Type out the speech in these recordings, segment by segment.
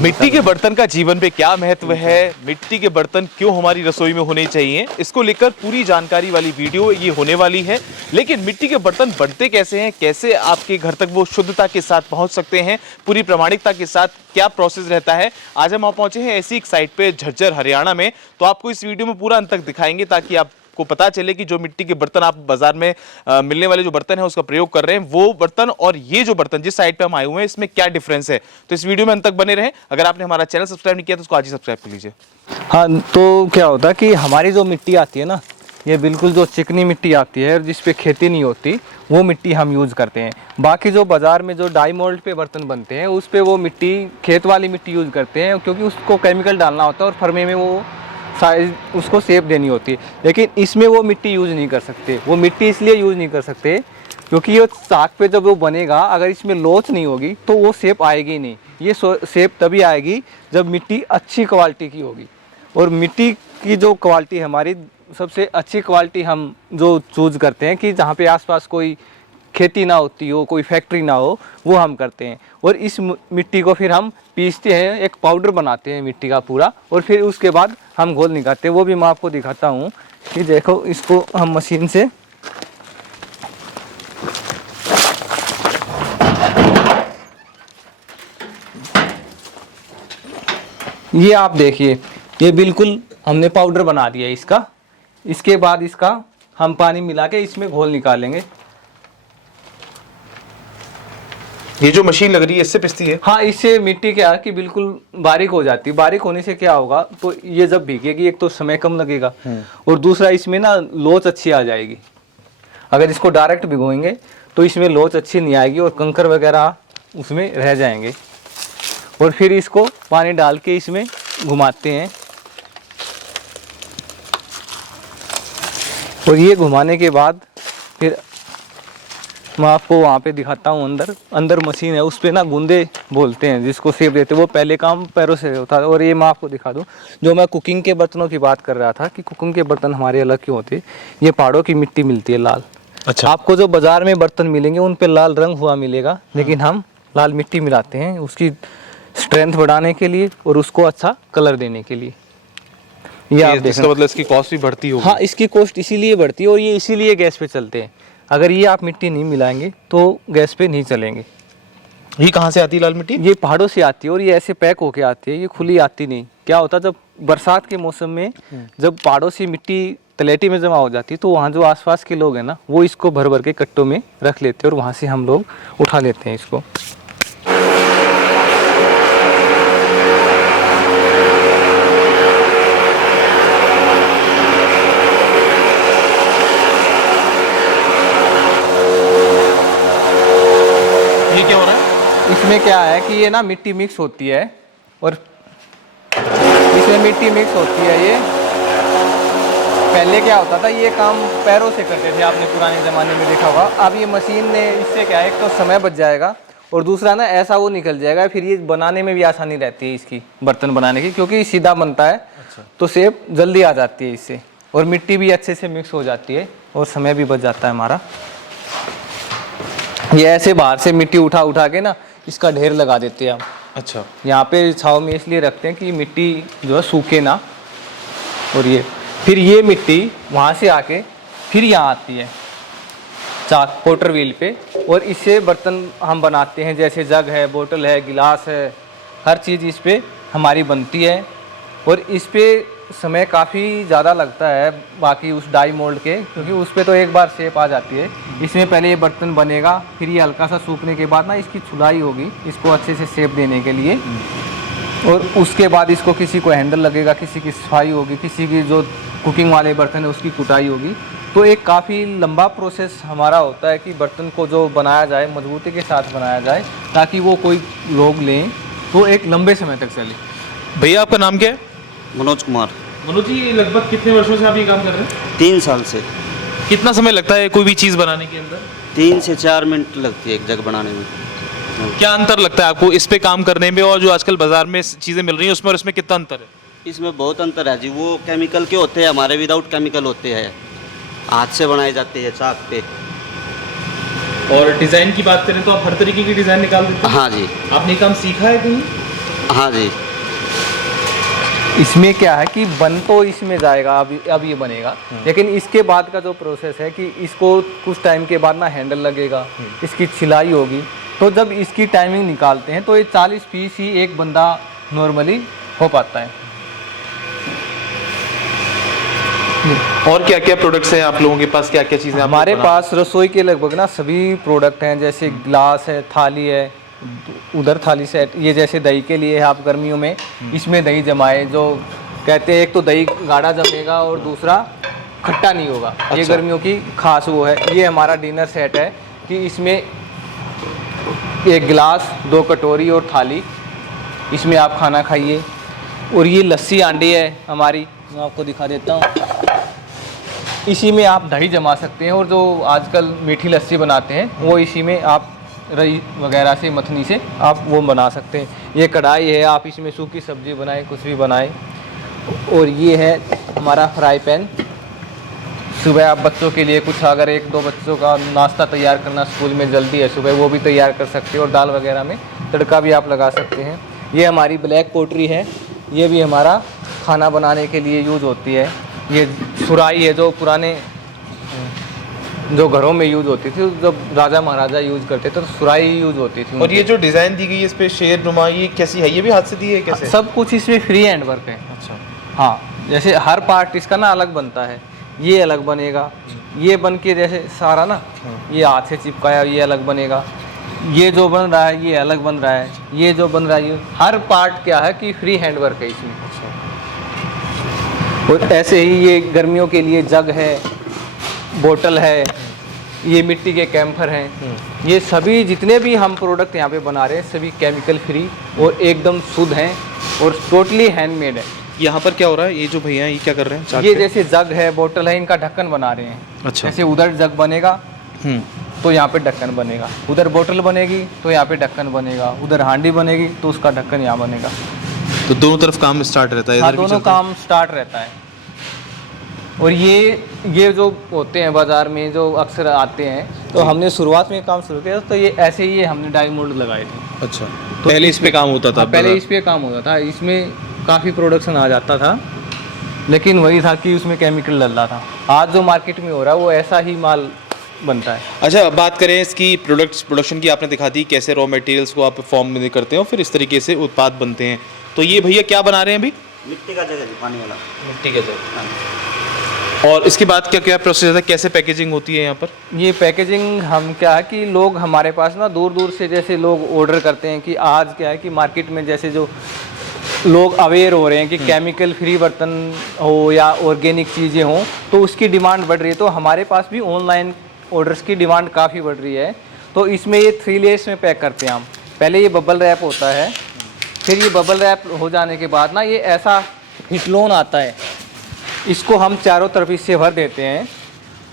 मिट्टी के बर्तन का जीवन पे क्या महत्व है, मिट्टी के बर्तन क्यों हमारी रसोई में होने चाहिए, इसको लेकर पूरी जानकारी वाली वीडियो ये होने वाली है। लेकिन मिट्टी के बर्तन बनते कैसे हैं, कैसे आपके घर तक वो शुद्धता के साथ पहुंच सकते हैं, पूरी प्रामाणिकता के साथ क्या प्रोसेस रहता है, आज हम पहुंचे हैं ऐसी एक साइट पे झज्जर हरियाणा में। तो आपको इस वीडियो में पूरा अंत तक दिखाएंगे ताकि आप को पता चले कि जो मिट्टी के बर्तन आप बाजार में मिलने वाले जो बर्तन है उसका प्रयोग कर रहे हैं, वो बर्तन और ये जो बर्तन जिस साइड पे हम आए हुए हैं इसमें क्या डिफरेंस है। तो इस वीडियो में अंत तक बने रहें। अगर आपने हमारा चैनल सब्सक्राइब नहीं किया तो उसको आज ही सब्सक्राइब कर लीजिए। हाँ, तो क्या होता है कि हमारी जो मिट्टी आती है ना, ये बिल्कुल जो चिकनी मिट्टी आती है जिस पे खेती नहीं होती, वो मिट्टी हम यूज़ करते हैं। बाकी जो बाज़ार में जो डाई मोल्ड पे बर्तन बनते हैं उस पे वो मिट्टी खेत वाली मिट्टी यूज़ करते हैं, क्योंकि उसको केमिकल डालना होता है और फर्मे में वो साइज उसको शेप देनी होती है। लेकिन इसमें वो मिट्टी यूज़ नहीं कर सकते। वो मिट्टी इसलिए यूज़ नहीं कर सकते क्योंकि ये साग पे जब वो बनेगा, अगर इसमें लोच नहीं होगी तो वो शेप आएगी नहीं। ये शेप तभी आएगी जब मिट्टी अच्छी क्वालिटी की होगी। और मिट्टी की जो क्वालिटी हमारी सबसे अच्छी क्वालिटी हम जो चूज़ करते हैं कि जहाँ पे आसपास कोई खेती ना होती हो, कोई फैक्ट्री ना हो, वो हम करते हैं। और इस मिट्टी को फिर हम पीसते हैं, एक पाउडर बनाते हैं मिट्टी का पूरा, और फिर उसके बाद हम घोल निकालते हैं। वो भी मैं आपको दिखाता हूँ कि देखो, इसको हम मशीन से ये आप देखिए, ये बिल्कुल हमने पाउडर बना दिया है इसका। इसके बाद इसका हम पानी मिला के इसमें घोल निकालेंगे। ये जो मशीन लग रही है इससे पिसती है? हाँ, इससे मिट्टी क्या है कि बिल्कुल बारीक हो जाती है। बारीक होने से क्या होगा, तो ये जब भीगेगी एक तो समय कम लगेगा और दूसरा इसमें ना लोच अच्छी आ जाएगी। अगर इसको डायरेक्ट भिगोएंगे तो इसमें लोच अच्छी नहीं आएगी और कंकर वगैरह उसमें रह जाएंगे। और फिर इसको पानी डाल के इसमें घुमाते हैं, और ये घुमाने के बाद फिर मैं आपको वहाँ पे दिखाता हूँ। अंदर मशीन है, उस पर ना गुंदे बोलते हैं जिसको सेब देते हैं। वो पहले काम पैरों से होता है। और ये मैं आपको दिखा दूँ, जो मैं कुकिंग के बर्तनों की बात कर रहा था कि कुकिंग के बर्तन हमारे अलग क्यों होते हैं। ये पहाड़ों की मिट्टी मिलती है लाल। अच्छा। आपको जो बाजार में बर्तन मिलेंगे उन पर लाल रंग हुआ मिलेगा, लेकिन हम लाल मिट्टी मिलाते हैं उसकी स्ट्रेंथ बढ़ाने के लिए और उसको अच्छा कलर देने के लिए। ये आप इसका मतलब इसकी कॉस्ट भी बढ़ती होगी? हाँ, इसकी कॉस्ट इसीलिए बढ़ती है और ये इसीलिए गैस पे चलते हैं। अगर ये आप मिट्टी नहीं मिलाएंगे तो गैस पे नहीं चलेंगे। ये कहाँ से आती है लाल मिट्टी? ये पहाड़ों से आती है और ये ऐसे पैक होके आती है, ये खुली आती नहीं। क्या होता है, जब बरसात के मौसम में जब पहाड़ों से मिट्टी तलेटी में जमा हो जाती है तो वहाँ जो आसपास के लोग हैं ना, वो इसको भर भर के कट्टों में रख लेते हैं और वहाँ से हम लोग उठा लेते हैं इसको। इसमें क्या है कि ये ना मिट्टी मिक्स होती है और इसमें मिट्टी मिक्स होती है। ये पहले क्या होता था, ये काम पैरों से करते थे, आपने पुराने ज़माने में देखा होगा। अब ये मशीन ने, इससे क्या है, एक तो समय बच जाएगा और दूसरा ना ऐसा वो निकल जाएगा। फिर ये बनाने में भी आसानी रहती है इसकी, बर्तन बनाने की, क्योंकि सीधा बनता है। अच्छा। तो शेप जल्दी आ जाती है इससे और मिट्टी भी अच्छे से मिक्स हो जाती है और समय भी बच जाता है हमारा। ये ऐसे बाहर से मिट्टी उठा उठा के ना इसका ढेर लगा देते हैं हम। अच्छा। यहाँ पे छाँव में इसलिए रखते हैं कि मिट्टी जो है सूखे ना। और ये फिर ये मिट्टी वहाँ से आके फिर यहाँ आती है चाक पोटर व्हील पे, और इससे बर्तन हम बनाते हैं। जैसे जग है, बोतल है, गिलास है, हर चीज़ इस पे हमारी बनती है। और इस पे समय काफ़ी ज़्यादा लगता है बाकी उस डाई मोल्ड के, क्योंकि उस पर तो एक बार शेप आ जाती है। इसमें पहले ये बर्तन बनेगा, फिर ये हल्का सा सूखने के बाद ना इसकी छुलाई होगी इसको अच्छे से शेप देने के लिए। और उसके बाद इसको किसी को हैंडल लगेगा, किसी की सफाई होगी, किसी की जो कुकिंग वाले बर्तन है उसकी कुटाई होगी। तो एक काफ़ी लंबा प्रोसेस हमारा होता है कि बर्तन को जो बनाया जाए मजबूती के साथ बनाया जाए, ताकि वो कोई लोग लें तो एक लंबे समय तक चले। भैया आपका नाम क्या है? मनोज कुमार। मनोज जी, लगभग कितने वर्षों से आप ये काम कर रहे हैं? 3 साल से। कितना समय लगता है कोई भी चीज़ बनाने के अंदर? 3 से 4 मिनट लगती है एक जग बनाने में। क्या अंतर लगता है आपको इस पे काम करने में और जो आजकल बाजार में चीज़ें मिल रही हैं उसमें, और इसमें कितना अंतर है? इसमें बहुत अंतर है जी। वो केमिकल के होते हैं, हमारे विदाउट केमिकल होते हैं, हाथ से बनाए जाते हैं चाक पे। और डिज़ाइन की बात करें तो आप हर तरीके की डिज़ाइन निकाल देते हैं? हाँ जी। आपने काम सीखा है कहीं? हाँ जी। इसमें क्या है कि बन तो इसमें जाएगा, अब ये बनेगा, लेकिन इसके बाद का जो प्रोसेस है कि इसको कुछ टाइम के बाद ना हैंडल लगेगा, इसकी छिलाई होगी। तो जब इसकी टाइमिंग निकालते हैं तो ये 40 पीस ही एक बंदा नॉर्मली हो पाता है। और क्या क्या प्रोडक्ट्स हैं आप लोगों के पास, क्या क्या चीज़ें आप हमारे लोग बनाते पास रसोई के लगभग ना सभी प्रोडक्ट हैं, जैसे ग्लास है, थाली है, उधर थाली सेट, ये जैसे दही के लिए है, आप गर्मियों में इसमें दही जमाए, जो कहते हैं एक तो दही गाढ़ा जमेगा और दूसरा खट्टा नहीं होगा। ये अच्छा। गर्मियों की खास वो है। ये हमारा डिनर सेट है कि इसमें एक गिलास, 2 कटोरी और थाली, इसमें आप खाना खाइए। और ये लस्सी आंडी है हमारी, मैं आपको दिखा देता हूँ। इसी में आप दही जमा सकते हैं और जो आजकल मीठी लस्सी बनाते हैं वो इसी में आप रई वगैरह से, मथनी से आप वो बना सकते हैं। ये कढ़ाई है, आप इसमें सूखी सब्जी बनाएं, कुछ भी बनाएं। और ये है हमारा फ्राई पैन। सुबह आप बच्चों के लिए कुछ, अगर 1-2 बच्चों का नाश्ता तैयार करना स्कूल में जल्दी है सुबह, वो भी तैयार कर सकते हैं। और दाल वगैरह में तड़का भी आप लगा सकते हैं। ये हमारी ब्लैक पोटरी है, ये भी हमारा खाना बनाने के लिए यूज़ होती है। ये सुराही है जो पुराने जो घरों में यूज़ होती थी, जब राजा महाराजा यूज़ करते थे तो सुराही यूज़ होती थी। और ये जो डिज़ाइन दी गई है इस पे शेर नुमा, ये कैसी है? ये भी हाथ से दी है कैसे? सब कुछ इसमें फ्री हैंड वर्क है। अच्छा। हाँ, जैसे हर पार्ट इसका ना अलग बनता है, ये अलग बनेगा, ये बन के जैसे सारा ना, ये हाथ से चिपकाया, ये अलग बनेगा, ये जो बन रहा है ये अलग बन रहा है, ये जो बन रहा है ये, हर पार्ट क्या है कि फ्री हैंड वर्क है इसमें। और ऐसे ही ये गर्मियों के लिए जग है, बोतल है, ये मिट्टी के कैंपर हैं। ये सभी जितने भी हम प्रोडक्ट यहाँ पे बना रहे हैं सभी केमिकल फ्री और एकदम शुद्ध हैं और टोटली हैंडमेड है। यहाँ पर क्या हो रहा है? ये जो भैया हैं ये क्या कर रहे हैं? चाक ये पे? जैसे जग है, बोतल है, इनका ढक्कन बना रहे हैं। अच्छा। जैसे उधर जग बनेगा तो यहाँ पे ढक्कन बनेगा, उधर बोतल बनेगी तो यहाँ पे ढक्कन बनेगा, उधर हांडी बनेगी तो उसका ढक्कन यहाँ बनेगा। तो दोनों तरफ काम स्टार्ट रहता है? हाँ, इधर भी दोनों चलता है? काम स्टार्ट रहता है। और ये जो होते हैं बाज़ार में जो अक्सर आते हैं, तो हमने शुरुआत में काम शुरू किया तो ये ऐसे ही हमने डाई मोल्ड लगाए थे। अच्छा। तो पहले इस पे काम होता था? हाँ, पहले इस पे काम होता था, इसमें काफ़ी प्रोडक्शन आ जाता था, लेकिन वही था कि उसमें केमिकल डल रहा था। आज जो मार्केट में हो रहा है वो ऐसा ही माल बनता है। अच्छा, बात करें इसकी प्रोडक्शन की, आपने दिखा दी कैसे रॉ मटेरियल्स को आप फॉर्म में करते हो, फिर इस तरीके से उत्पाद बनते हैं। तो ये भैया क्या बना रहे हैं अभी? मिट्टी का जग है जी, पानी वाला। मिट्टी का जग। और इसके बाद क्या क्या प्रोसेस है, कैसे पैकेजिंग होती है यहाँ पर? ये पैकेजिंग हम क्या है कि लोग हमारे पास ना दूर दूर से जैसे लोग ऑर्डर करते हैं कि आज क्या है कि मार्केट में जैसे जो लोग अवेयर हो रहे हैं कि केमिकल फ्री बर्तन हो या ऑर्गेनिक चीज़ें हों, तो उसकी डिमांड बढ़ रही है। तो हमारे पास भी ऑनलाइन ऑर्डर्स की डिमांड काफ़ी बढ़ रही है। तो इसमें ये 3 लेयर्स में पैक करते हैं हम। पहले ये बबल रैप होता है, फिर ये बबल रैप हो जाने के बाद ना ये ऐसा हिटलोन आता है, इसको हम चारों तरफ इससे भर देते हैं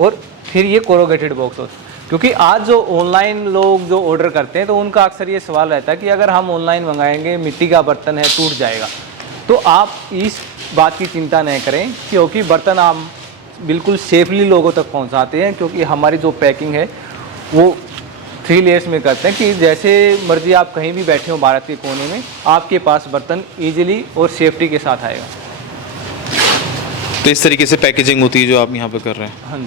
और फिर ये कोरोगेटेड बॉक्स होता है। क्योंकि आज जो ऑनलाइन लोग जो ऑर्डर करते हैं तो उनका अक्सर ये सवाल रहता है कि अगर हम ऑनलाइन मंगाएंगे, मिट्टी का बर्तन है, टूट जाएगा। तो आप इस बात की चिंता नहीं करें, क्योंकि बर्तन आप बिल्कुल सेफली लोगों तक पहुंचाते हैं। क्योंकि हमारी जो पैकिंग है वो 3 लेयर्स में करते हैं कि जैसे मर्जी आप कहीं भी बैठे हो भारत के कोने में, आपके पास बर्तन ईजिली और सेफ्टी के साथ आएगा। तो इस तरीके से पैकेजिंग होती है जो आप यहाँ पे कर रहे हैं। हाँ जी।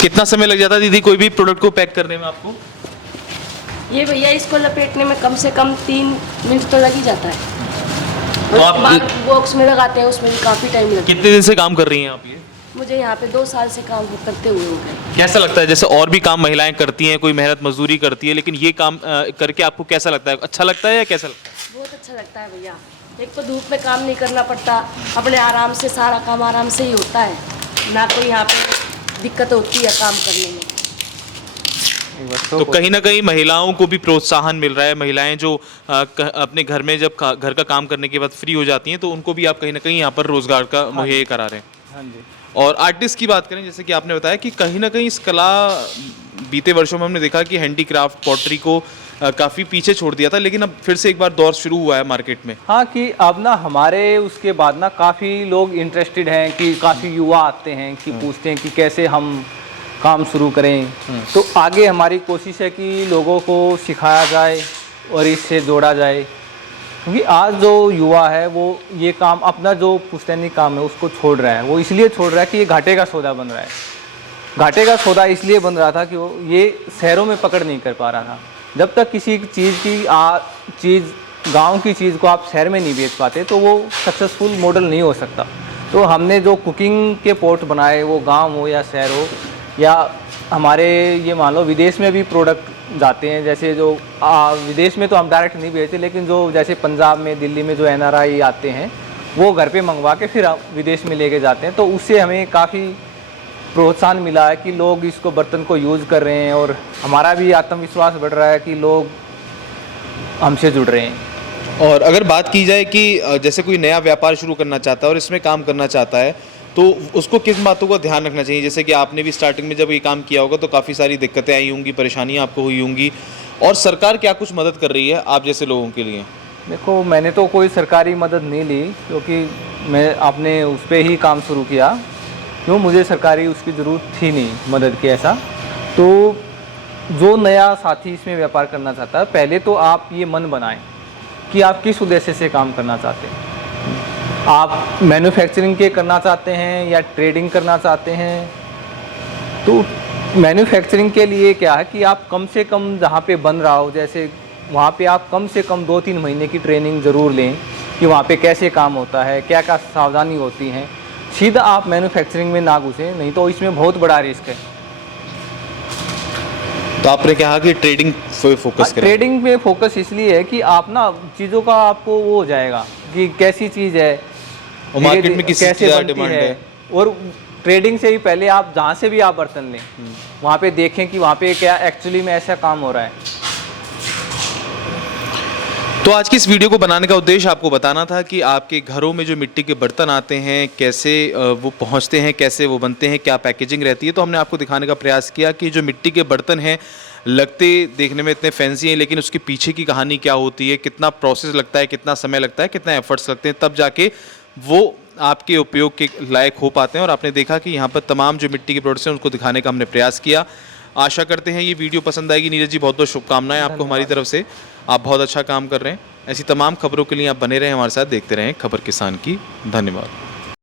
कितना समय लग जाता है दीदी कोई भी प्रोडक्ट को पैक करने में आपको? ये भैया इसको लपेटने में कम से कम 3 मिनट तो लग ही जाता है। तो आप बॉक्स में लगाते हैं उसमें भी काफ़ी टाइम लगता है। कितने दिन से काम कर रही हैं आप ये? मुझे यहाँ पे 2 साल से काम करते हुए हो गए। कैसा लगता है? जैसे और भी काम महिलाएं करती हैं, कोई मेहनत मजदूरी करती है, लेकिन ये काम करके आपको कैसा लगता है? अच्छा लगता है या कैसा लगता है? बहुत अच्छा लगता है भैया। एक तो धूप में काम नहीं करना पड़ता, अपने आराम से सारा काम आराम से ही होता है, ना कोई यहाँ पे दिक्कत होती है काम करने में। तो कहीं ना कहीं महिलाओं को भी प्रोत्साहन मिल रहा है। महिलाएं जो अपने घर में जब घर का काम करने के बाद फ्री हो जाती हैं तो उनको भी आप कहीं ना कहीं यहाँ पर रोजगार का मुहैया करा रहे हैं। हाँ जी। और आर्टिस्ट की बात करें, जैसे कि आपने बताया कि कहीं ना कहीं इस कला बीते वर्षों में हमने देखा कि हैंडीक्राफ्ट पॉटरी को काफ़ी पीछे छोड़ दिया था, लेकिन अब फिर से एक बार दौर शुरू हुआ है मार्केट में। हाँ, कि अब ना हमारे उसके बाद ना काफ़ी लोग इंटरेस्टेड हैं, कि काफ़ी युवा आते हैं कि पूछते हैं कि कैसे हम काम शुरू करें। तो आगे हमारी कोशिश है कि लोगों को सिखाया जाए और इससे जोड़ा जाए, क्योंकि आज जो युवा है वो ये काम, अपना जो पुश्तैनी काम है उसको छोड़ रहा है। वो इसलिए छोड़ रहा है कि ये घाटे का सौदा बन रहा है। घाटे का सौदा इसलिए बन रहा था कि वो ये शहरों में पकड़ नहीं कर पा रहा था। जब तक किसी चीज़ की चीज़ गांव की चीज़ को आप शहर में नहीं बेच पाते तो वो सक्सेसफुल मॉडल नहीं हो सकता। तो हमने जो कुकिंग के पॉट बनाए, वो गांव हो या शहर हो, या हमारे ये मान लो विदेश में भी प्रोडक्ट जाते हैं, जैसे जो विदेश में तो हम डायरेक्ट नहीं भेजते, लेकिन जो जैसे पंजाब में, दिल्ली में जो NRI आते हैं वो घर पे मंगवा के फिर विदेश में लेके जाते हैं। तो उससे हमें काफ़ी प्रोत्साहन मिला है कि लोग इसको बर्तन को यूज़ कर रहे हैं, और हमारा भी आत्मविश्वास बढ़ रहा है कि लोग हमसे जुड़ रहे हैं। और अगर बात की जाए कि जैसे कोई नया व्यापार शुरू करना चाहता है और इसमें काम करना चाहता है, तो उसको किस बातों का ध्यान रखना चाहिए? जैसे कि आपने भी स्टार्टिंग में जब ये काम किया होगा तो काफ़ी सारी दिक्कतें आई होंगी, परेशानियां आपको हुई होंगी, और सरकार क्या कुछ मदद कर रही है आप जैसे लोगों के लिए? देखो, मैंने तो कोई सरकारी मदद नहीं ली, क्योंकि मैं अपने उस पर ही काम शुरू किया, क्यों मुझे सरकारी उसकी ज़रूरत थी नहीं मदद की ऐसा। तो जो नया साथी इसमें व्यापार करना चाहता है, पहले तो आप ये मन बनाएं कि आप किस उद्देश्य से काम करना चाहते हैं। आप मैन्युफैक्चरिंग के करना चाहते हैं या ट्रेडिंग करना चाहते हैं? तो मैन्युफैक्चरिंग के लिए क्या है कि आप कम से कम जहाँ पे बन रहा हो, जैसे वहाँ पे आप कम से कम 2-3 महीने की ट्रेनिंग ज़रूर लें कि वहाँ पे कैसे काम होता है, क्या क्या सावधानी होती हैं। सीधा आप मैन्युफैक्चरिंग में ना घुसें, नहीं तो इसमें बहुत बड़ा रिस्क है। तो आपने कहा कि ट्रेडिंग पे फोकस करें। ट्रेडिंग पे फोकस इसलिए है कि आप ना चीज़ों का आपको वो हो जाएगा कि कैसी चीज़ है और मार्केट में किसी कैसे चीज़ का बनती डिमांड है। और ट्रेडिंग से ही पहले आप जहाँ से भी आप बर्तन लें, वहाँ पे देखें कि वहाँ पे क्या एक्चुअली में ऐसा काम हो रहा है। तो आज की इस वीडियो को बनाने का उद्देश्य आपको बताना था कि आपके घरों में जो मिट्टी के बर्तन आते हैं कैसे वो पहुंचते हैं, कैसे वो बनते हैं, क्या पैकेजिंग रहती है। तो हमने आपको दिखाने का प्रयास किया कि जो मिट्टी के बर्तन हैं लगते देखने में इतने फैंसी हैं, लेकिन उसके पीछे की कहानी क्या होती है, कितना प्रोसेस लगता है, कितना समय लगता है, कितना एफर्ट्स लगते हैं, तब जाके वो आपके उपयोग के लायक हो पाते हैं। और आपने देखा कि यहाँ पर तमाम जो मिट्टी के प्रोडक्ट्स हैं उसको दिखाने का हमने प्रयास किया। आशा करते हैं ये वीडियो पसंद आएगी। नीरज जी, बहुत बहुत शुभकामनाएं आपको हमारी तरफ से। आप बहुत अच्छा काम कर रहे हैं। ऐसी तमाम खबरों के लिए आप बने रहें हमारे साथ, देखते रहें खबर किसान की। धन्यवाद।